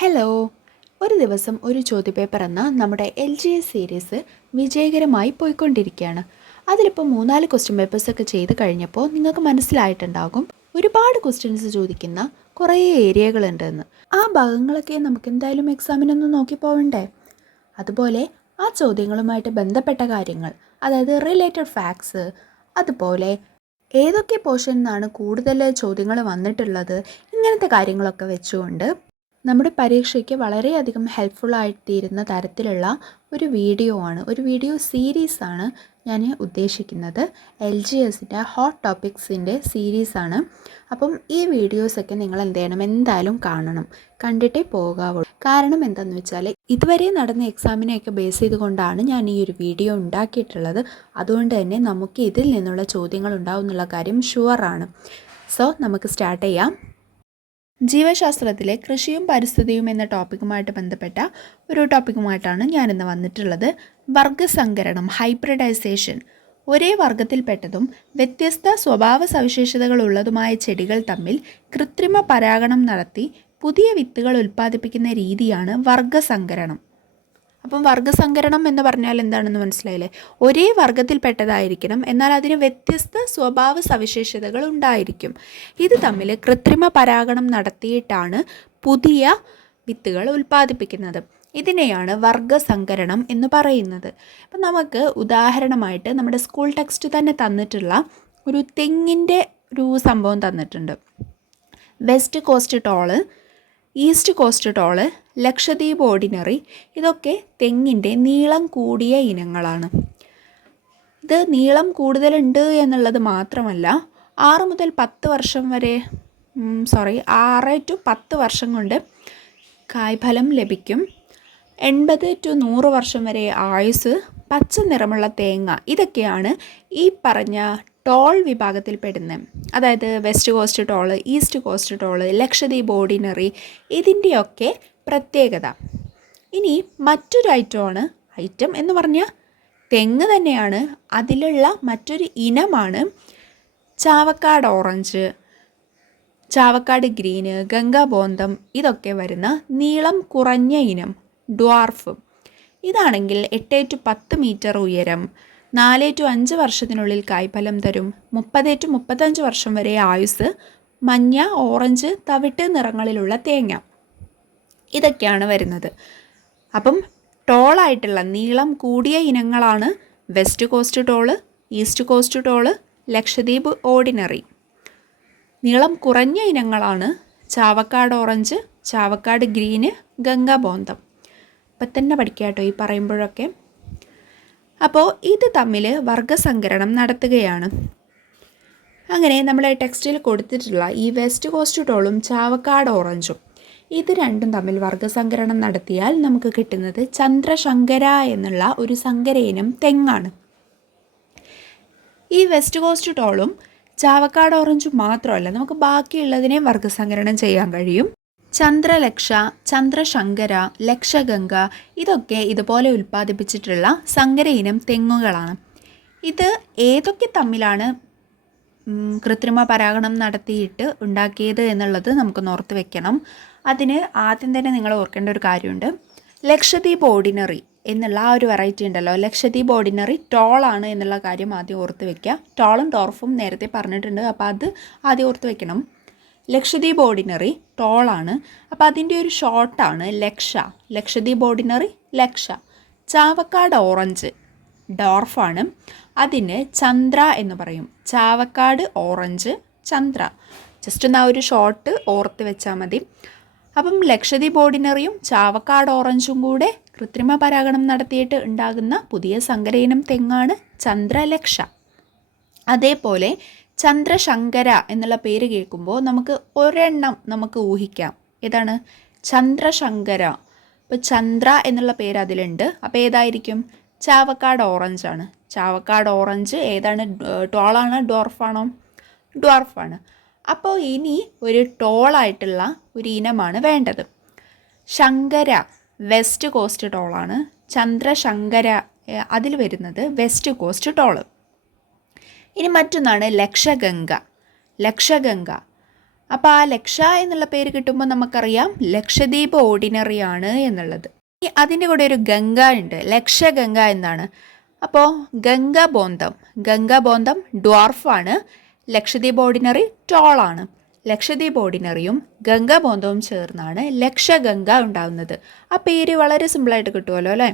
Hello. ഒരു ദിവസം ഒരു ചോദ്യപേപ്പർ എന്ന നമ്മുടെ LGS സീരീസ് വിജയകരമായി പോയിക്കൊണ്ടിരിക്കുകയാണ്. അതിലിപ്പോൾ 3-4 ക്വസ്റ്റ്യൻ പേപ്പേഴ്സൊക്കെ ചെയ്ത് കഴിഞ്ഞപ്പോൾ നിങ്ങൾക്ക് മനസ്സിലായിട്ടുണ്ടാകും ഒരുപാട് ക്വസ്റ്റ്യൻസ് ചോദിക്കുന്ന കുറേ ഏരിയകളുണ്ടെന്ന്. ആ ഭാഗങ്ങളൊക്കെ നമുക്ക് എന്തായാലും എക്സാമിനൊന്ന് നോക്കി പോവണ്ടേ. അതുപോലെ ആ ചോദ്യങ്ങളുമായിട്ട് ബന്ധപ്പെട്ട കാര്യങ്ങൾ, അതായത് റിലേറ്റഡ് ഫാക്ട്സ്, അതുപോലെ ഏതൊക്കെ പോർഷനിൽ നിന്നാണ് കൂടുതൽ ചോദ്യങ്ങൾ വന്നിട്ടുള്ളത്, ഇങ്ങനത്തെ കാര്യങ്ങളൊക്കെ വെച്ചുകൊണ്ട് നമ്മുടെ പരീക്ഷയ്ക്ക് വളരെയധികം ഹെൽപ്ഫുള്ളായിത്തീരുന്ന തരത്തിലുള്ള ഒരു വീഡിയോ സീരീസാണ് ഞാൻ ഉദ്ദേശിക്കുന്നത്. LGSൻ്റെ ഹോട്ട് ടോപ്പിക്സിൻ്റെ സീരീസാണ്. അപ്പം ഈ വീഡിയോസൊക്കെ നിങ്ങൾ എന്ത് ചെയ്യണം, എന്തായാലും കാണണം, കണ്ടിട്ടേ പോകാവുള്ളൂ. കാരണം എന്താണെന്ന് വെച്ചാൽ ഇതുവരെ നടന്ന എക്സാമിനെയൊക്കെ ബേസ് ചെയ്തുകൊണ്ടാണ് ഞാൻ ഈ ഒരു വീഡിയോ ഉണ്ടാക്കിയിട്ടുള്ളത്. അതുകൊണ്ട് തന്നെ നമുക്ക് ഇതിൽ നിന്നുള്ള ചോദ്യങ്ങൾ ഉണ്ടാവും എന്നുള്ള കാര്യം ഷുവറാണ്. സോ നമുക്ക് സ്റ്റാർട്ട് ചെയ്യാം. ജീവശാസ്ത്രത്തിലെ കൃഷിയും പരിസ്ഥിതിയും എന്ന ടോപ്പിക്കുമായിട്ട് ബന്ധപ്പെട്ട ഒരു ടോപ്പിക്കുമായിട്ടാണ് ഞാനിന്ന് വന്നിട്ടുള്ളത്. വർഗസങ്കരണം, ഹൈബ്രിഡൈസേഷൻ. ഒരേ വർഗത്തിൽപ്പെട്ടതും വ്യത്യസ്ത സ്വഭാവ സവിശേഷതകളുള്ളതുമായ ചെടികൾ തമ്മിൽ കൃത്രിമ പരാഗണം നടത്തി പുതിയ വിത്തുകൾ ഉൽപ്പാദിപ്പിക്കുന്ന രീതിയാണ് വർഗസങ്കരണം. അപ്പം വർഗസങ്കരണം എന്ന് പറഞ്ഞാൽ എന്താണെന്ന് മനസ്സിലായില്ലേ? ഒരേ വർഗത്തിൽപ്പെട്ടതായിരിക്കണം, എന്നാൽ അതിന് വ്യത്യസ്ത സ്വഭാവ സവിശേഷതകൾ ഉണ്ടായിരിക്കും. ഇത് തമ്മിൽ കൃത്രിമ പരാഗണം നടത്തിയിട്ടാണ് പുതിയ വിത്തുകൾ ഉൽപ്പാദിപ്പിക്കുന്നത്. ഇതിനെയാണ് വർഗസങ്കരണം എന്ന് പറയുന്നത്. അപ്പം നമുക്ക് ഉദാഹരണമായിട്ട് നമ്മുടെ സ്കൂൾ ടെക്സ്റ്റ് തന്നെ തന്നിട്ടുള്ള ഒരു തെങ്ങിൻ്റെ ഒരു സംഭവം തന്നിട്ടുണ്ട്. West coast tall, east coast tall, Lakshadweep ordinary, ഇതൊക്കെ തെങ്ങിൻ്റെ നീളം കൂടിയ ഇനങ്ങളാണ്. ഇത് നീളം കൂടുതലുണ്ട് എന്നുള്ളത് മാത്രമല്ല, 6 മുതൽ 10 വർഷം വരെ 6 to 10 വർഷം കൊണ്ട് കായ്ഫലം ലഭിക്കും. 80 to 100 വർഷം വരെ ആയുസ്, പച്ച നിറമുള്ള തേങ്ങ, ഇതൊക്കെയാണ് ഈ പറഞ്ഞ ടോൾ വിഭാഗത്തിൽപ്പെടുന്നത്. അതായത് west coast tall, east coast tall, Lakshadweep ordinary, ഇതിൻ്റെയൊക്കെ പ്രത്യേകത. ഇനി മറ്റൊരു ഐറ്റം എന്ന് പറഞ്ഞാൽ തെങ്ങ് തന്നെയാണ്. അതിലുള്ള മറ്റൊരു ഇനമാണ് ചാവക്കാട് ഓറഞ്ച്, ചാവക്കാട് ഗ്രീന്, ഗംഗാബോന്തം, ഇതൊക്കെ വരുന്ന നീളം കുറഞ്ഞ ഇനം ഡ്വാർഫ്. ഇതാണെങ്കിൽ 8 to 10 മീറ്റർ ഉയരം, 4 to 5 വർഷത്തിനുള്ളിൽ കായ്ഫലം തരും, 30 to 35 വർഷം വരെ ആയുസ്, മഞ്ഞ, ഓറഞ്ച്, തവിട്ട് നിറങ്ങളിലുള്ള തേങ്ങ, ഇതൊക്കെയാണ് വരുന്നത്. അപ്പം ടോളായിട്ടുള്ള നീളം കൂടിയ ഇനങ്ങളാണ് west coast tall, east coast tall, Lakshadweep ordinary. നീളം കുറഞ്ഞ ഇനങ്ങളാണ് ചാവക്കാട് ഓറഞ്ച്, ചാവക്കാട് ഗ്രീന്, ഗംഗാബോന്തം. ഇപ്പം തന്നെ പഠിക്കുക കേട്ടോ ഈ പറയുമ്പോഴൊക്കെ. അപ്പോൾ ഇത് തമ്മിൽ വർഗസങ്കരണം നടത്തുകയാണ്. അങ്ങനെ നമ്മളെ ടെക്സ്റ്റിൽ കൊടുത്തിട്ടുള്ള ഈ വെസ്റ്റ് കോസ്റ്റ് ടോളും ചാവക്കാട് ഓറഞ്ചും, ഇത് രണ്ടും തമ്മിൽ വർഗസങ്കരണം നടത്തിയാൽ നമുക്ക് കിട്ടുന്നത് ചന്ദ്രശങ്കര എന്നുള്ള ഒരു സങ്കര ഇനം തെങ്ങാണ്. ഈ വെസ്റ്റ് കോസ്റ്റ് ടോളും ചാവക്കാട് ഓറഞ്ചും മാത്രമല്ല, നമുക്ക് ബാക്കിയുള്ളതിനെ വർഗസങ്കരണം ചെയ്യാൻ കഴിയും. ചന്ദ്രലക്ഷ, ചന്ദ്രശങ്കര, ലക്ഷഗംഗ, ഇതൊക്കെ ഇതുപോലെ ഉൽപ്പാദിപ്പിച്ചിട്ടുള്ള സങ്കര ഇനം തെങ്ങുകളാണ്. ഇത് ഏതൊക്കെ തമ്മിലാണ് കൃത്രിമ പരാഗണം നടത്തിയിട്ട് ഉണ്ടാക്കിയത് എന്നുള്ളത് നമുക്കൊന്ന് ഓർത്ത് വെക്കണം. അതിന് ആദ്യം തന്നെ നിങ്ങൾ ഓർക്കേണ്ട ഒരു കാര്യമുണ്ട്. ലക്ഷദ്വീപ് ഓർഡിനറി എന്നുള്ള ആ ഒരു വെറൈറ്റി ഉണ്ടല്ലോ, ലക്ഷദ്വീപ് ഓർഡിനറി ടോളാണ് എന്നുള്ള കാര്യം ആദ്യം ഓർത്ത് വെക്കുക. ടോളും ടോർഫും നേരത്തെ പറഞ്ഞിട്ടുണ്ട്, അപ്പോൾ അത് ആദ്യം ഓർത്ത് വെക്കണം. ലക്ഷദ്വീപ് ഓർഡിനറി ടോളാണ്, അപ്പോൾ അതിൻ്റെ ഒരു ഷോർട്ടാണ് ലക്ഷ. ലക്ഷദ്വീപ് ഓർഡിനറി ലക്ഷ. ചാവക്കാട് ഓറഞ്ച് ഡോർഫാണ്, അതിന് ചന്ദ്ര എന്ന് പറയും. ചാവക്കാട് ഓറഞ്ച് ചന്ദ്ര. ജസ്റ്റ് ഒന്ന് ആ ഒരു ഷോർട്ട് ഓർത്ത് വെച്ചാൽ മതി. അപ്പം ലക്ഷദ്വീപ് ഓർഡിനറിയും ചാവക്കാട് ഓറഞ്ചും കൂടെ കൃത്രിമ പരാഗണം നടത്തിയിട്ട് ഉണ്ടാകുന്ന പുതിയ സങ്കര ഇനം തെങ്ങാണ് ചന്ദ്രലക്ഷ. അതേപോലെ ചന്ദ്രശങ്കര എന്നുള്ള പേര് കേൾക്കുമ്പോൾ നമുക്ക് ഒരെണ്ണം നമുക്ക് ഊഹിക്കാം. ഏതാണ്? ചന്ദ്രശങ്കര. ഇപ്പോൾ ചന്ദ്ര എന്നുള്ള പേര് അതിലുണ്ട്, അപ്പോൾ ഏതായിരിക്കും? ചാവക്കാട് ഓറഞ്ചാണ്. ചാവക്കാട് ഓറഞ്ച് ഏതാണ്? ടോളാണ് ഡ്വാർഫാണോ? ഡ്വാർഫാണ്. അപ്പോൾ ഇനി ഒരു ടോളായിട്ടുള്ള ഒരു ഇനമാണ് വേണ്ടത്. ശങ്കര വെസ്റ്റ് കോസ്റ്റ് ടോളാണ്. ചന്ദ്രശങ്കര അതിൽ വരുന്നത് വെസ്റ്റ് കോസ്റ്റ് ടോള്. ഇനി മറ്റൊന്നാണ് ലക്ഷഗംഗ. ലക്ഷഗംഗ അപ്പോൾ ആ ലക്ഷ എന്നുള്ള പേര് കിട്ടുമ്പോൾ നമുക്കറിയാം ലക്ഷദ്വീപ് ഓർഡിനറി ആണ് എന്നുള്ളത്. അതിൻ്റെ കൂടെ ഒരു ഗംഗ ഉണ്ട്, ലക്ഷഗംഗ എന്നാണ്. അപ്പോൾ ഗംഗാബോന്തം ഡ്വാർഫാണ്, ലക്ഷദ്വീപ് ഓർഡിനറി ടോളാണ്. ലക്ഷദ്വീപ് ഓർഡിനറിയും ഗംഗാബോന്തവും ചേർന്നാണ് ലക്ഷഗംഗ ഉണ്ടാകുന്നത്. ആ പേര് വളരെ സിമ്പിളായിട്ട് കിട്ടുമല്ലോ അല്ലേ.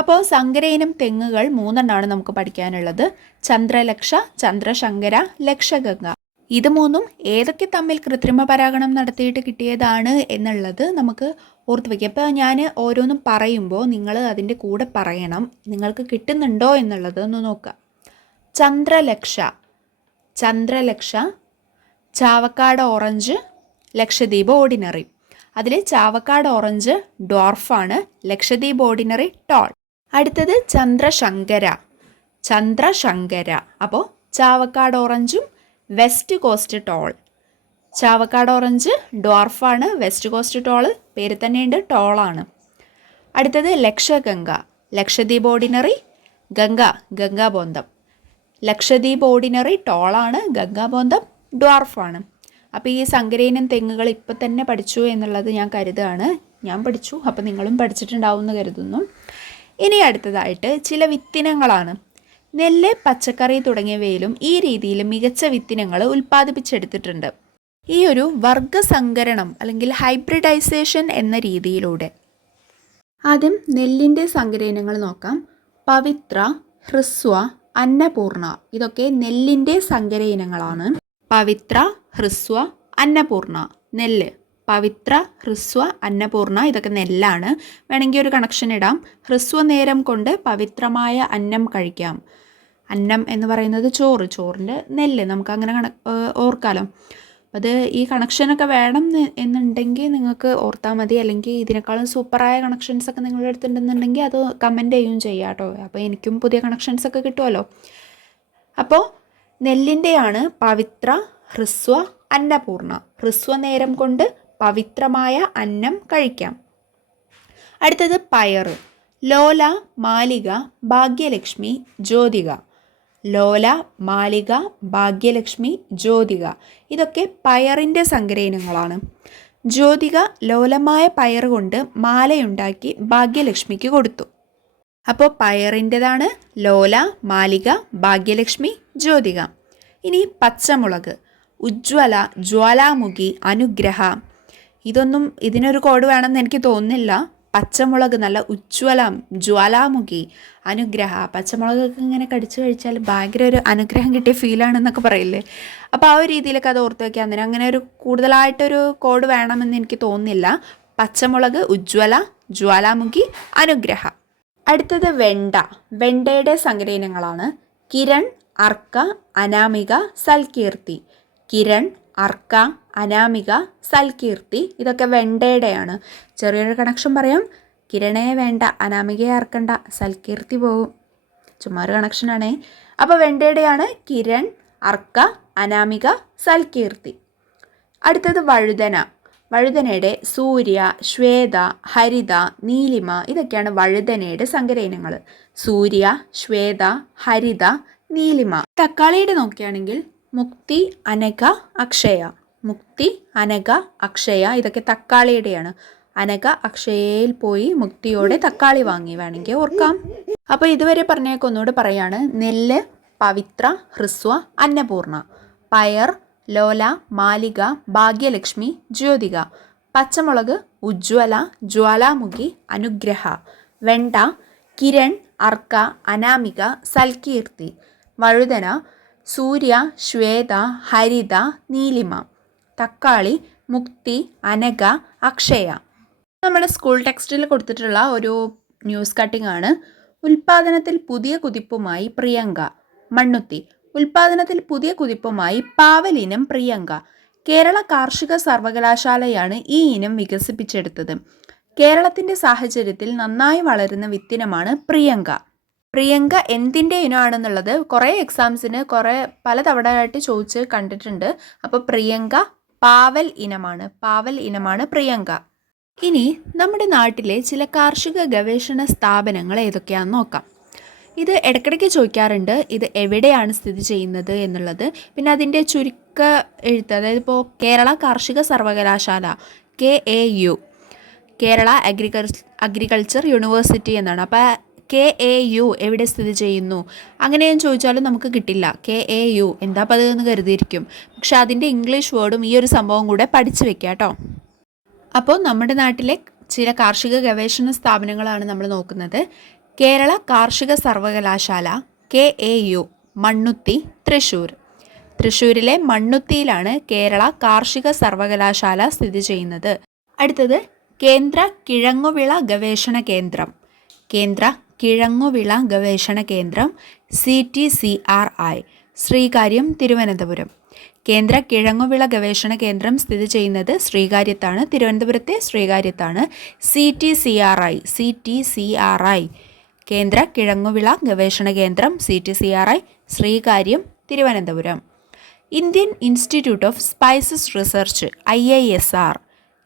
അപ്പോൾ സങ്കരയിനം തെങ്ങുകൾ 3 നമുക്ക് പഠിക്കാനുള്ളത്: ചന്ദ്രലക്ഷ, ചന്ദ്രശങ്കര, ലക്ഷഗംഗ. ഇത് 3 ഏതൊക്കെ തമ്മിൽ കൃത്രിമ പരാഗണം നടത്തിയിട്ട് കിട്ടിയതാണ് എന്നുള്ളത് നമുക്ക് ഓർത്ത് വയ്ക്കുക. അപ്പോൾ ഞാൻ ഓരോന്നും പറയുമ്പോൾ നിങ്ങൾ അതിൻ്റെ കൂടെ പറയണം, നിങ്ങൾക്ക് കിട്ടുന്നുണ്ടോ എന്നുള്ളത് ഒന്ന് നോക്കുക. Chandralaksha, Chavakkad orange, Lakshadweep ordinary. അതിൽ ചാവക്കാട് ഓറഞ്ച് ഡ്വാർഫാണ്, ലക്ഷദ്വീപ് ഓർഡിനറി ടോൾ. അടുത്തത് ചന്ദ്രശങ്കര. അപ്പോൾ ചാവക്കാട് ഓറഞ്ചും west coast tall. Chavakkad orange ഡ്വാർഫാണ്, വെസ്റ്റ് കോസ്റ്റ് ടോള് പേര് തന്നെയുണ്ട്, ടോളാണ്. അടുത്തത് ലക്ഷഗംഗ, ലക്ഷദ്വീപ് ഓർഡിനറി, ഗംഗാബോന്തം. ലക്ഷദ്വീപ് ഓർഡിനറി ടോളാണ്, ഗംഗാബോന്തം ഡ്വാർഫാണ്. അപ്പോൾ ഈ സങ്കരയിനം തെങ്ങുകൾ ഇപ്പം തന്നെ പഠിച്ചു എന്നുള്ളത് ഞാൻ കരുതുകയാണ്. ഞാൻ പഠിച്ചു, അപ്പോൾ നിങ്ങളും പഠിച്ചിട്ടുണ്ടാവും എന്ന് കരുതുന്നു. ഇനി അടുത്തതായിട്ട് ചില വിത്തിനങ്ങളാണ്. നെല്ല്, പച്ചക്കറി തുടങ്ങിയവയിലും ഈ രീതിയിൽ മികച്ച വിത്തിനങ്ങൾ ഉൽപ്പാദിപ്പിച്ചെടുത്തിട്ടുണ്ട്. ഈ ഒരു വർഗസങ്കരണം അല്ലെങ്കിൽ ഹൈബ്രിഡൈസേഷൻ എന്ന രീതിയിലൂടെ. ആദ്യം നെല്ലിൻ്റെ സങ്കരയിനങ്ങൾ നോക്കാം. പവിത്ര, ഹ്രസ്വ, അന്നപൂർണ ഇതൊക്കെ നെല്ലിൻ്റെ സങ്കരയിനങ്ങളാണ്. പവിത്ര, ഹ്രസ്വ, അന്നപൂർണ നെല്ല്. പവിത്ര, ഹ്രസ്വ, അന്നപൂർണ ഇതൊക്കെ നെല്ലാണ്. വേണമെങ്കിൽ ഒരു കണക്ഷൻ ഇടാം. ഹ്രസ്വ നേരം കൊണ്ട് പവിത്രമായ അന്നം കഴിക്കാം. അന്നം എന്ന് പറയുന്നത് ചോറിൻ്റെ നെല്ല്, നമുക്കങ്ങനെ ഓർക്കാലോ. അത് ഈ കണക്ഷനൊക്കെ വേണം എന്നുണ്ടെങ്കിൽ നിങ്ങൾക്ക് ഓർത്താൽ മതി. അല്ലെങ്കിൽ ഇതിനേക്കാളും സൂപ്പറായ കണക്ഷൻസൊക്കെ നിങ്ങളുടെ അടുത്തുണ്ടെന്നുണ്ടെങ്കിൽ അത് കമൻറ്റ് ചെയ്യുകയും ചെയ്യാം കേട്ടോ. അപ്പോൾ എനിക്കും പുതിയ കണക്ഷൻസൊക്കെ കിട്ടുമല്ലോ. അപ്പോൾ നെല്ലിൻ്റെയാണ് പവിത്ര, ഹ്രസ്വ, അന്നപൂർണ. ഹ്രസ്വ നേരം കൊണ്ട് പവിത്രമായ അന്നം കഴിക്കാം. അടുത്തത് പയർ. ലോല, മാലിക, ഭാഗ്യലക്ഷ്മി, ജ്യോതിക. ലോല, മാലിക, ഭാഗ്യലക്ഷ്മി, ജ്യോതിക ഇതൊക്കെ പയറിൻ്റെ സങ്കരയിനങ്ങളാണ്. ജ്യോതിക ലോലമായ പയർ കൊണ്ട് മാലയുണ്ടാക്കി ഭാഗ്യലക്ഷ്മിക്ക് കൊടുത്തു. അപ്പോൾ പയറിൻ്റെതാണ് ലോല, മാലിക, ഭാഗ്യലക്ഷ്മി, ജ്യോതിക. ഇനി പച്ചമുളക്. ഉജ്ജ്വല, ജ്വാലാമുഖി, അനുഗ്രഹ. ഇതിനൊരു കോഡ് വേണമെന്ന് എനിക്ക് തോന്നുന്നില്ല. പച്ചമുളക് നല്ല ഉജ്ജ്വലം, ജ്വാലാമുഖി, അനുഗ്രഹ. പച്ചമുളകൊക്കെ ഇങ്ങനെ കടിച്ചു കഴിച്ചാൽ ഭയങ്കര ഒരു അനുഗ്രഹം കിട്ടിയ ഫീലാണെന്നൊക്കെ പറയില്ലേ. അപ്പോൾ ആ ഒരു രീതിയിലൊക്കെ അത് ഓർത്ത് വയ്ക്കാൻ തന്നെ. അങ്ങനെ ഒരു കൂടുതലായിട്ടൊരു കോഡ് വേണമെന്ന് എനിക്ക് തോന്നുന്നില്ല. പച്ചമുളക്, ഉജ്ജ്വല, ജ്വാലാമുഖി, അനുഗ്രഹ. അടുത്തത് വെണ്ടയുടെ സങ്കരയിനങ്ങളാണ്. കിരൺ, അർക്ക, അനാമിക, സൽകീർത്തി. കിരൺ, അർക്ക, അനാമിക, സൽകീർത്തി ഇതൊക്കെ വെണ്ടയുടെയാണ്. ചെറിയൊരു കണക്ഷൻ പറയാം. കിരണയെ വേണ്ട, അനാമികയെ അർക്കണ്ട, സൽകീർത്തി പോവും. ചുമ്മാ ഒരു കണക്ഷനാണേ. അപ്പോൾ വെണ്ടയുടെയാണ് കിരൺ, അർക്ക, അനാമിക, സൽകീർത്തി. അടുത്തത് വഴുതനയുടെ സൂര്യ, ശ്വേത, ഹരിത, നീലിമ ഇതൊക്കെയാണ് വഴുതനയുടെ സങ്കരയിനങ്ങൾ. സൂര്യ, ശ്വേത, ഹരിത, നീലിമ. തക്കാളിയുടെ നോക്കുകയാണെങ്കിൽ മുക്തി, അനഘ, അക്ഷയ. മുക്തി, അനഘ, അക്ഷയ ഇതൊക്കെ തക്കാളിയുടെയാണ്. അനഘ അക്ഷയയിൽ പോയി മുക്തിയോടെ തക്കാളി വാങ്ങി, വേണമെങ്കിൽ ഓർക്കാം. അപ്പോൾ ഇതുവരെ പറഞ്ഞേക്ക് ഒന്നുകൂടെ പറയാണ്. നെല്ല്, പവിത്ര, ഹ്രസ്വ, അന്നപൂർണ. പയർ, ലോല, മാലിക, ഭാഗ്യലക്ഷ്മി, ജ്യോതിക. പച്ചമുളക്, ഉജ്ജ്വല, ജ്വാലാമുഖി, അനുഗ്രഹ. വെണ്ട, കിരൺ, അർക്ക, അനാമിക, സൽകീർത്തി. വഴുതന, സൂര്യ, ശ്വേത, ഹരിത, നീലിമ. തക്കാളി, മുക്തി, അനഘ, അക്ഷയ. നമ്മുടെ സ്കൂൾ ടെക്സ്റ്റിൽ കൊടുത്തിട്ടുള്ള ഒരു ന്യൂസ് കട്ടിംഗ് ആണ്. ഉൽപാദനത്തിൽ പുതിയ കുതിപ്പുമായി പ്രിയങ്ക. മണ്ണുത്തി. ഉൽപാദനത്തിൽ പുതിയ കുതിപ്പുമായി പാവൽ ഇനം പ്രിയങ്ക. കേരള കാർഷിക സർവകലാശാലയാണ് ഈ ഇനം വികസിപ്പിച്ചെടുത്തത്. കേരളത്തിൻ്റെ സാഹചര്യത്തിൽ നന്നായി വളരുന്ന വിത്തിനമാണ് പ്രിയങ്ക. പ്രിയങ്ക എന്തിൻ്റെ ഇനമാണെന്നുള്ളത് കുറേ എക്സാംസിന് പലതവണയായിട്ട് ചോദിച്ച് കണ്ടിട്ടുണ്ട്. അപ്പോൾ പ്രിയങ്ക പാവൽ ഇനമാണ് പ്രിയങ്ക. ഇനി നമ്മുടെ നാട്ടിലെ ചില കാർഷിക ഗവേഷണ സ്ഥാപനങ്ങൾ ഏതൊക്കെയാണെന്ന് നോക്കാം. ഇത് ഇടയ്ക്കിടയ്ക്ക് ചോദിക്കാറുണ്ട് ഇത് എവിടെയാണ് സ്ഥിതി ചെയ്യുന്നത് എന്നുള്ളത്. പിന്നെ അതിൻ്റെ ചുരുക്ക എഴുത്ത്, അതായത് ഇപ്പോൾ കേരള കാർഷിക സർവകലാശാല KAU, കേരള അഗ്രികൾച്ചർ യൂണിവേഴ്സിറ്റി എന്നാണ്. അപ്പോൾ KAU എവിടെ സ്ഥിതി ചെയ്യുന്നു അങ്ങനെയും ചോദിച്ചാലും നമുക്ക് കിട്ടില്ല. KAU എന്താ പതിവ് എന്ന് കരുതിയിരിക്കും. പക്ഷെ അതിൻ്റെ ഇംഗ്ലീഷ് വേർഡും ഈ ഒരു സംഭവം കൂടെ പഠിച്ചു വെക്കാം കേട്ടോ. അപ്പോൾ നമ്മുടെ നാട്ടിലെ ചില കാർഷിക ഗവേഷണ സ്ഥാപനങ്ങളാണ് നമ്മൾ നോക്കുന്നത്. കേരള കാർഷിക സർവകലാശാല KAU, മണ്ണുത്തി, തൃശ്ശൂർ. തൃശ്ശൂരിലെ മണ്ണുത്തിയിലാണ് കേരള കാർഷിക സർവകലാശാല സ്ഥിതി ചെയ്യുന്നത്. അടുത്തത് കേന്ദ്ര കിഴങ്ങുവിള ഗവേഷണ കേന്ദ്രം. കേന്ദ്ര കിഴങ്ങുവിള ഗവേഷണ കേന്ദ്രം CTCRI, ശ്രീകാര്യം, തിരുവനന്തപുരം. കേന്ദ്ര കിഴങ്ങുവിള ഗവേഷണ കേന്ദ്രം സ്ഥിതി ചെയ്യുന്നത് ശ്രീകാര്യത്താണ്, തിരുവനന്തപുരത്തെ ശ്രീകാര്യത്താണ്. CTCRI, കേന്ദ്ര കിഴങ്ങുവിള ഗവേഷണ കേന്ദ്രം CTCRI, Sreekaryam, Thiruvananthapuram. Indian Institute of Spices Research IISR,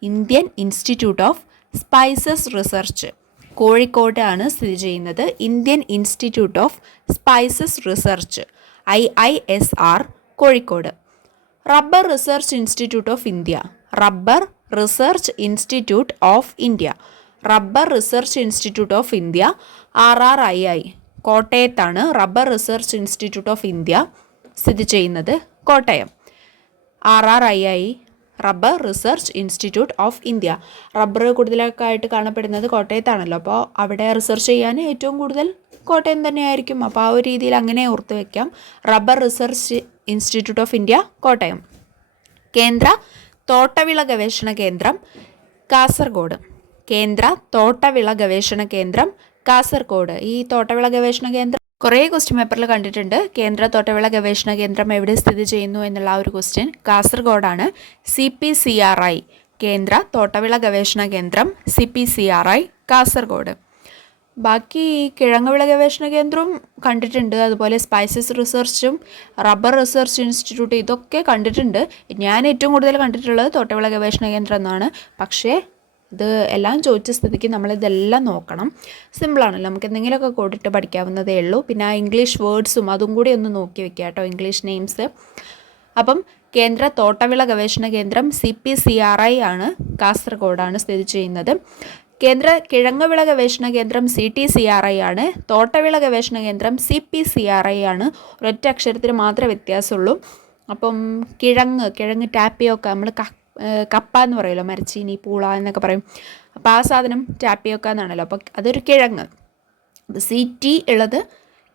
Indian Institute of Spices Research കോഴിക്കോടാണ് സ്ഥിതി ചെയ്യുന്നത്. Indian Institute of Spices Research IISR, Kozhikode. Rubber Research Institute of India, Rubber Research Institute of India, Rubber Research Institute of India RRII, കോട്ടയത്താണ് Rubber Research Institute of India സ്ഥിതി ചെയ്യുന്നത്, Kottayam. RRII, Rubber Research Institute of India. Rubber കൂടുതലൊക്കെ ആയിട്ട് കാണപ്പെടുന്നത് കോട്ടയത്താണല്ലോ, അപ്പോൾ അവിടെ research ചെയ്യാൻ ഏറ്റവും കൂടുതൽ കോട്ടയം തന്നെയായിരിക്കും. അപ്പോൾ ആ ഒരു രീതിയിൽ അങ്ങനെ ഓർത്ത് വയ്ക്കാം. Rubber Research Institute of India, Kottayam. കേന്ദ്ര തോട്ടവിള ഗവേഷണ കേന്ദ്രം കാസർഗോഡ്, കേന്ദ്ര തോട്ടവിള ഗവേഷണ കേന്ദ്രം കാസർഗോഡ്. ഈ തോട്ടവിള ഗവേഷണ കേന്ദ്രം കുറേ ക്വസ്റ്റ്യൻ പേപ്പറിൽ കണ്ടിട്ടുണ്ട്. കേന്ദ്ര തോട്ടവിള ഗവേഷണ കേന്ദ്രം എവിടെ സ്ഥിതി ചെയ്യുന്നു എന്നുള്ള ആ ഒരു ക്വസ്റ്റ്യൻ. കാസർഗോഡാണ്. CPCRI, കേന്ദ്ര തോട്ടവിള ഗവേഷണ കേന്ദ്രം CPCRI, കാസർഗോഡ്. ബാക്കി കിഴങ്ങുവിള ഗവേഷണ കേന്ദ്രവും കണ്ടിട്ടുണ്ട്, അതുപോലെ സ്പൈസസ് റിസർച്ചും റബ്ബർ റിസർച്ച് ഇൻസ്റ്റിറ്റ്യൂട്ട് ഇതൊക്കെ കണ്ടിട്ടുണ്ട്. ഞാൻ ഏറ്റവും കൂടുതൽ കണ്ടിട്ടുള്ളത് തോട്ടവിള ഗവേഷണ കേന്ദ്രം എന്നാണ്. പക്ഷേ ഇത് എല്ലാം ചോദിച്ച സ്ഥിതിക്ക് നമ്മളിതെല്ലാം നോക്കണം. സിമ്പിളാണല്ലോ, നമുക്ക് എന്തെങ്കിലുമൊക്കെ കോഡിട്ട് പഠിക്കാവുന്നതേ ഉള്ളൂ. പിന്നെ ആ ഇംഗ്ലീഷ് വേർഡ്സും അതും കൂടി ഒന്ന് നോക്കി വെക്കുക കേട്ടോ, ഇംഗ്ലീഷ് നെയിംസ്. അപ്പം കേന്ദ്ര തോട്ടവിള ഗവേഷണ കേന്ദ്രം CPCRI ആണ്, കാസർഗോഡാണ് സ്ഥിതി ചെയ്യുന്നത്. കേന്ദ്ര കിഴങ്ങുവിള ഗവേഷണ കേന്ദ്രം CTCRI ആണ്. തോട്ടവിള ഗവേഷണ കേന്ദ്രം CPCRI ആണ്. ഒരൊറ്റ അക്ഷരത്തിന് മാത്രമേ വ്യത്യാസമുള്ളൂ. അപ്പം കിഴങ്ങ് ടാപ്പിയൊക്കെ നമ്മൾ കപ്പ എന്ന് പറയുമല്ലോ, മരച്ചീനി, പൂള എന്നൊക്കെ പറയും. അപ്പോൾ ആ സാധനം ടാപ്പിയൊക്ക എന്നാണല്ലോ, അപ്പോൾ അതൊരു കിഴങ്ങ്. CT ഉള്ളത്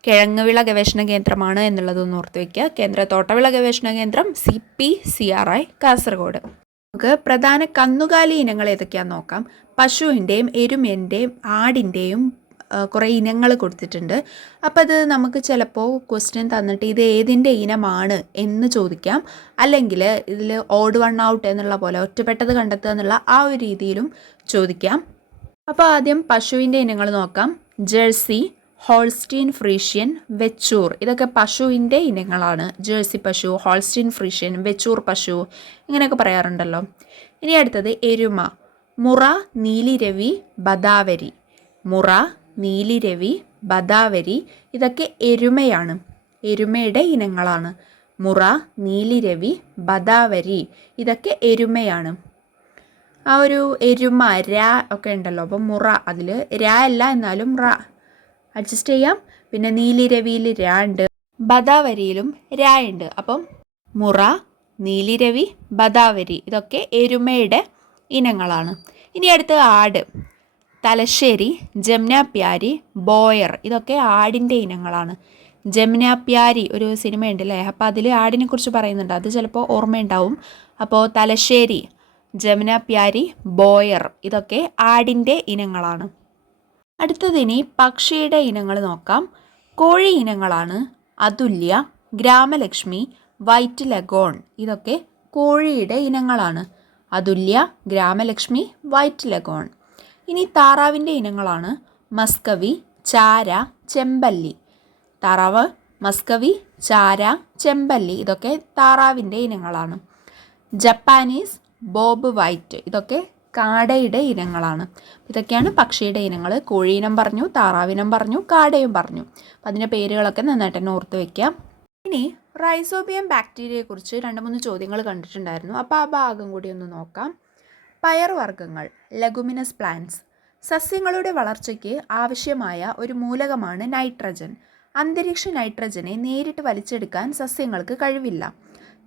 കിഴങ്ങുവിള ഗവേഷണ കേന്ദ്രമാണ് എന്നുള്ളതൊന്ന് ഓർത്ത് വയ്ക്കുക. കേന്ദ്ര തോട്ടവിള ഗവേഷണ കേന്ദ്രം CPCRI, കാസർഗോഡ്. നമുക്ക് പ്രധാന കന്നുകാലി ഇനങ്ങൾ ഏതൊക്കെയാണെന്ന് നോക്കാം. പശുവിൻ്റെയും എരുമേൻ്റെയും ആടിൻ്റെയും കുറേ ഇനങ്ങൾ കൊടുത്തിട്ടുണ്ട്. അപ്പോൾ അത് നമുക്ക് ചിലപ്പോൾ ക്വസ്റ്റ്യൻ തന്നിട്ട് ഇത് ഏതിൻ്റെ ഇനമാണ് എന്ന് ചോദിക്കാം, അല്ലെങ്കിൽ ഇതിൽ ഓഡ് വൺ ഔട്ട് എന്നുള്ള പോലെ ഒറ്റപ്പെട്ടത് കണ്ടെത്തുക എന്നുള്ള ആ ഒരു രീതിയിലും ചോദിക്കാം. അപ്പോൾ ആദ്യം പശുവിൻ്റെ ഇനങ്ങൾ നോക്കാം. ജേഴ്സി, ഹോൾസ്റ്റീൻ ഫ്രീഷ്യൻ, വെച്ചൂർ, ഇതൊക്കെ പശുവിൻ്റെ ഇനങ്ങളാണ്. ജേഴ്സി പശു, ഹോൾസ്റ്റീൻ ഫ്രീഷ്യൻ, വെച്ചൂർ പശു ഇങ്ങനെയൊക്കെ പറയാറുണ്ടല്ലോ. ഇനി അടുത്തത് എരുമ. മുറ, നീലിരവി, ബദാവരി. മുറ, നീലിരവി, ബദാവരി ഇതൊക്കെ എരുമയാണ്, എരുമയുടെ ഇനങ്ങളാണ്. മുറ, നീലിരവി, ബദാവരി ഇതൊക്കെ എരുമയാണ്. ആ ഒരു എരുമ രാ ഒക്കെ ഉണ്ടല്ലോ, അപ്പം മുറ അതിൽ രാ അല്ല എന്നാലും റ അഡ്ജസ്റ്റ് ചെയ്യാം. പിന്നെ നീലിരവിയിൽ രാ ഉണ്ട്, ബദാവരിയിലും രാ ഉണ്ട്. അപ്പം മുറ, നീലിരവി, ബദാവരി ഇതൊക്കെ എരുമയുടെ ഇനങ്ങളാണ്. ഇനി അടുത്ത് ആട്. തലശ്ശേരി, ജംനാപ്യാരി, ബോയർ ഇതൊക്കെ ആടിൻ്റെ ഇനങ്ങളാണ്. ജംനാപ്യാരി ഒരു സിനിമയുണ്ട് അല്ലേ, അപ്പോൾ അതിൽ ആടിനെക്കുറിച്ച് പറയുന്നുണ്ട്, അത് ചിലപ്പോൾ ഓർമ്മയുണ്ടാവും. അപ്പോൾ തലശ്ശേരി, ജംനാപ്യാരി, ബോയർ ഇതൊക്കെ ആടിൻ്റെ ഇനങ്ങളാണ്. അടുത്തതിനി പക്ഷിയുടെ ഇനങ്ങൾ നോക്കാം. കോഴി ഇനങ്ങളാണ് അതുല്യ, ഗ്രാമലക്ഷ്മി, വൈറ്റ് ലഗോൺ ഇതൊക്കെ കോഴിയുടെ ഇനങ്ങളാണ്. അതുല്യ, ഗ്രാമലക്ഷ്മി, വൈറ്റ് ലഗോൺ. ഇനി താറാവിൻ്റെ ഇനങ്ങളാണ് മസ്കവി, ചാര, ചെമ്പല്ലി. താറാവ്, മസ്കവി, ചാര, ചെമ്പല്ലി ഇതൊക്കെ താറാവിൻ്റെ ഇനങ്ങളാണ്. ജപ്പാനീസ്, ബോബ് വൈറ്റ് ഇതൊക്കെ കാടയുടെ ഇനങ്ങളാണ്. ഇതൊക്കെയാണ് പക്ഷിയുടെ ഇനങ്ങൾ. കോഴീനം പറഞ്ഞു, താറാവിനം പറഞ്ഞു, കാടയും പറഞ്ഞു. അപ്പം അതിൻ്റെ പേരുകളൊക്കെ നന്നായിട്ട് തന്നെ ഓർത്ത് വയ്ക്കാം. ഇനി റൈസോബിയം ബാക്ടീരിയയെക്കുറിച്ച് 2-3 ചോദ്യങ്ങൾ കണ്ടിട്ടുണ്ടായിരുന്നു. അപ്പോൾ ആ ഭാഗം കൂടി ഒന്ന് നോക്കാം. പയർവർഗ്ഗങ്ങൾ, ലെഗുമിനസ് പ്ലാന്റ്സ്. സസ്യങ്ങളുടെ വളർച്ചയ്ക്ക് ആവശ്യമായ ഒരു മൂലകമാണ് നൈട്രജൻ. അന്തരീക്ഷ നൈട്രജനെ നേരിട്ട് വലിച്ചെടുക്കാൻ സസ്യങ്ങൾക്ക് കഴിവില്ല.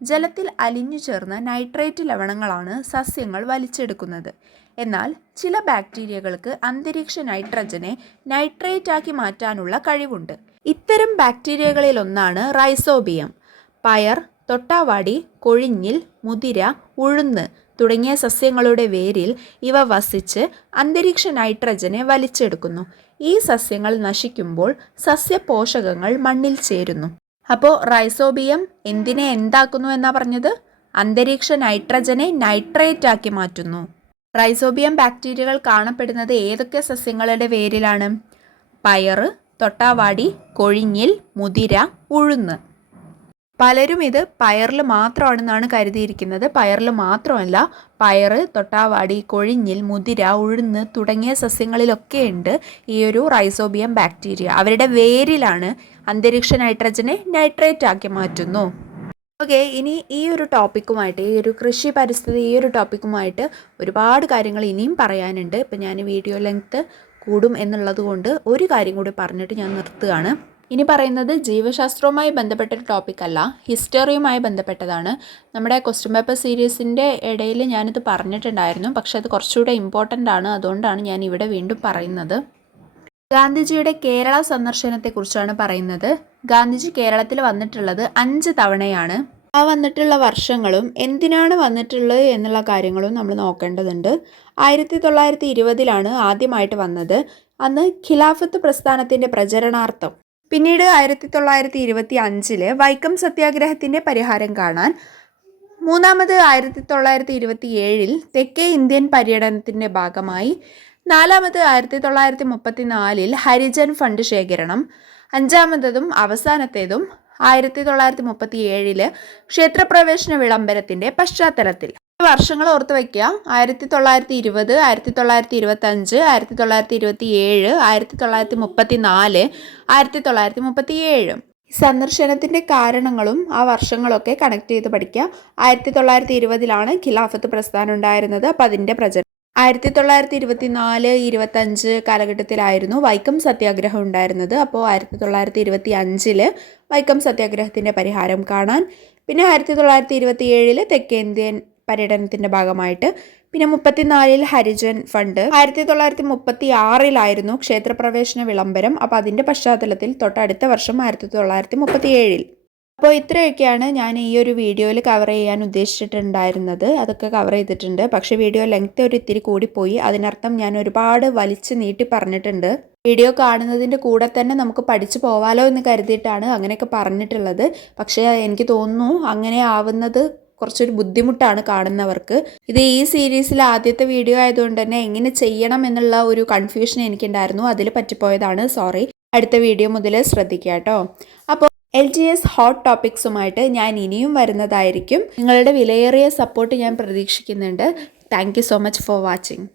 ജലത്തിൽ അലിഞ്ഞു ചേർന്ന നൈട്രേറ്റ് ലവണങ്ങളാണ് സസ്യങ്ങൾ വലിച്ചെടുക്കുന്നത്. എന്നാൽ ചില ബാക്ടീരിയകൾക്ക് അന്തരീക്ഷ നൈട്രജനെ നൈട്രേറ്റ് ആക്കി മാറ്റാനുള്ള കഴിവുണ്ട്. ഇത്തരം ബാക്ടീരിയകളിലൊന്നാണ് റൈസോബിയം. പയർ, തൊട്ടാവാടി, കൊഴിഞ്ഞിൽ, മുതിര, ഉഴുന്ന് തുടങ്ങിയ സസ്യങ്ങളുടെ വേരിൽ ഇവ വസിച്ച് അന്തരീക്ഷ നൈട്രജനെ വലിച്ചെടുക്കുന്നു. ഈ സസ്യങ്ങൾ നശിക്കുമ്പോൾ സസ്യപോഷകങ്ങൾ മണ്ണിൽ ചേരുന്നു. അപ്പോൾ റൈസോബിയം എന്തിനെ എന്താക്കുന്നു എന്നാ പറഞ്ഞത്? അന്തരീക്ഷ നൈട്രജനെ നൈട്രേറ്റ് ആക്കി മാറ്റുന്നു. റൈസോബിയം ബാക്ടീരിയകൾ കാണപ്പെടുന്നത് ഏതൊക്കെ സസ്യങ്ങളുടെ വേരിലാണ്? പയർ, തൊട്ടാവാടി, കൊഴിഞ്ഞിൽ, മുതിര, ഉഴുന്ന്. പലരും ഇത് പയറിൽ മാത്രമാണെന്നാണ് കരുതിയിരിക്കുന്നത്. പയറിൽ മാത്രമല്ല, പയർ, തൊട്ടാവാടി, കൊഴിഞ്ഞിൽ, മുതിര, ഉഴുന്ന് തുടങ്ങിയ സസ്യങ്ങളിലൊക്കെ ഉണ്ട് ഈ ഒരു റൈസോബിയം ബാക്ടീരിയ. അവരുടെ വേരിലാണ് അന്തരീക്ഷ നൈട്രജനെ നൈട്രേറ്റ് ആക്കി മാറ്റുന്നു. ഓക്കെ, ഇനി ഈ ഒരു ടോപ്പിക്കുമായിട്ട്, ഈ ഒരു കൃഷി പരിസ്ഥിതി ഈ ഒരു ടോപ്പിക്കുമായിട്ട് ഒരുപാട് കാര്യങ്ങൾ ഇനിയും പറയാനുണ്ട്. ഇപ്പം ഞാൻ വീഡിയോ ലെങ്ത്ത് കൂടും എന്നുള്ളത് കൊണ്ട് ഒരു കാര്യം കൂടി പറഞ്ഞിട്ട് ഞാൻ നിർത്തുകയാണ്. ഇനി പറയുന്നത് ജീവശാസ്ത്രവുമായി ബന്ധപ്പെട്ടൊരു ടോപ്പിക്കല്ല, ഹിസ്റ്ററിയുമായി ബന്ധപ്പെട്ടതാണ്. നമ്മുടെ ക്വസ്റ്റ്യൻ പേപ്പർ സീരീസിൻ്റെ ഇടയിൽ ഞാനിത് പറഞ്ഞിട്ടുണ്ടായിരുന്നു, പക്ഷെ അത് കുറച്ചുകൂടെ ഇമ്പോർട്ടൻ്റ് ആണ്. അതുകൊണ്ടാണ് ഞാൻ ഇവിടെ വീണ്ടും പറയുന്നത്. ഗാന്ധിജിയുടെ കേരള സന്ദർശനത്തെക്കുറിച്ചാണ് പറയുന്നത്. ഗാന്ധിജി കേരളത്തിൽ വന്നിട്ടുള്ളത് 5 തവണയാണ്. ആ വന്നിട്ടുള്ള വർഷങ്ങളും എന്തിനാണ് വന്നിട്ടുള്ളത് എന്നുള്ള കാര്യങ്ങളും നമ്മൾ നോക്കേണ്ടതുണ്ട്. 1920 ആദ്യമായിട്ട് വന്നത്. അന്ന് ഖിലാഫത്ത് പ്രസ്ഥാനത്തിൻ്റെ പ്രചരണാർത്ഥം. പിന്നീട് 1925 വൈക്കം സത്യാഗ്രഹത്തിൻ്റെ പരിഹാരം കാണാൻ. മൂന്നാമത് 1927 തെക്കേ ഇന്ത്യൻ പര്യടനത്തിൻ്റെ ഭാഗമായി. നാലാമത് 1934 ഹരിജൻ ഫണ്ട് ശേഖരണം. അഞ്ചാമത്തതും അവസാനത്തേതും 1937 ക്ഷേത്രപ്രവേശന വിളംബരത്തിൻ്റെ പശ്ചാത്തലത്തിൽ. വർഷങ്ങൾ ഓർത്ത് വയ്ക്കുക. 1920, 1925, 1927, 1934, 1937. സന്ദർശനത്തിൻ്റെ കാരണങ്ങളും ആ വർഷങ്ങളൊക്കെ കണക്ട് ചെയ്ത് പഠിക്കുക. 1920 ഖിലാഫത്ത് പ്രസ്ഥാനം ഉണ്ടായിരുന്നത്. അപ്പോൾ അതിൻ്റെ പ്രചരണം. 1924, 25 കാലഘട്ടത്തിലായിരുന്നു വൈക്കം സത്യാഗ്രഹം ഉണ്ടായിരുന്നത്. അപ്പോൾ 1925 വൈക്കം സത്യാഗ്രഹത്തിൻ്റെ പരിഹാരം കാണാൻ. പിന്നെ 1927 തെക്കേ ഇന്ത്യൻ പര്യടനത്തിൻ്റെ ഭാഗമായിട്ട്. പിന്നെ 34 ഹരിജൻ ഫണ്ട്. 1936 ക്ഷേത്രപ്രവേശന വിളംബരം. അപ്പോൾ അതിൻ്റെ പശ്ചാത്തലത്തിൽ തൊട്ടടുത്ത വർഷം 1937. അപ്പോൾ ഇത്രയൊക്കെയാണ് ഞാൻ ഈ ഒരു വീഡിയോയിൽ കവർ ചെയ്യാൻ ഉദ്ദേശിച്ചിട്ടുണ്ടായിരുന്നത്. അതൊക്കെ കവർ ചെയ്തിട്ടുണ്ട്. പക്ഷേ വീഡിയോ ലെങ്ത് ഒരു ഇത്തിരി കൂടിപ്പോയി. അതിനർത്ഥം ഞാൻ ഒരുപാട് വലിച്ച് നീട്ടി പറഞ്ഞിട്ടുണ്ട്. വീഡിയോ കാണുന്നതിൻ്റെ കൂടെ തന്നെ നമുക്ക് പഠിച്ചു പോവാലോ എന്ന് കരുതിയിട്ടാണ് അങ്ങനെയൊക്കെ പറഞ്ഞിട്ടുള്ളത്. പക്ഷേ എനിക്ക് തോന്നുന്നു അങ്ങനെ ആവുന്നത് കുറച്ചൊരു ബുദ്ധിമുട്ടാണ് കാണുന്നവർക്ക്. ഇത് ഈ സീരീസിൽ ആദ്യത്തെ വീഡിയോ ആയതുകൊണ്ട് തന്നെ എങ്ങനെ ചെയ്യണം എന്നുള്ള ഒരു കൺഫ്യൂഷൻ എനിക്കുണ്ടായിരുന്നു. അതിൽ പറ്റിപ്പോയതാണ്, സോറി. അടുത്ത വീഡിയോ മുതൽ ശ്രദ്ധിക്കുക കേട്ടോ. അപ്പോൾ LGS ഹോട്ട് ടോപ്പിക്സുമായിട്ട് ഞാൻ ഇനിയും വരുന്നതായിരിക്കും. നിങ്ങളുടെ വിലയേറിയ സപ്പോർട്ട് ഞാൻ പ്രതീക്ഷിക്കുന്നുണ്ട്. Thank you so much for watching.